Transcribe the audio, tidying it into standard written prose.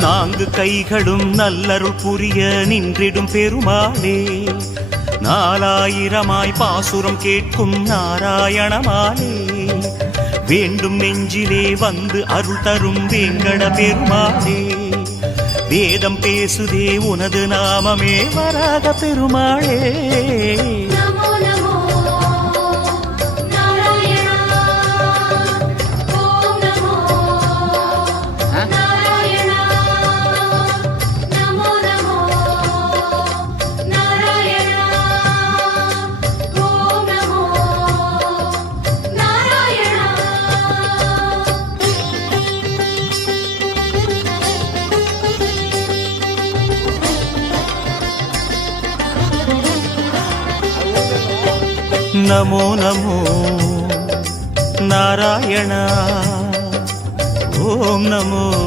நான்கு கைகளும் நல்லருள் புரிய நின்றிடும் பெருமாளே, நாலாயிரமாய் பாசுரம் கேட்கும் நாராயணமாலே, வேண்டும் நெஞ்சிலே வந்து அருள் தரும் வேங்கட பெருமாளே, வேதம் பேசுதே உனது நாமமே வராக பெருமாளே. நமோ நமோ நாராயணா, ஓம் நமோ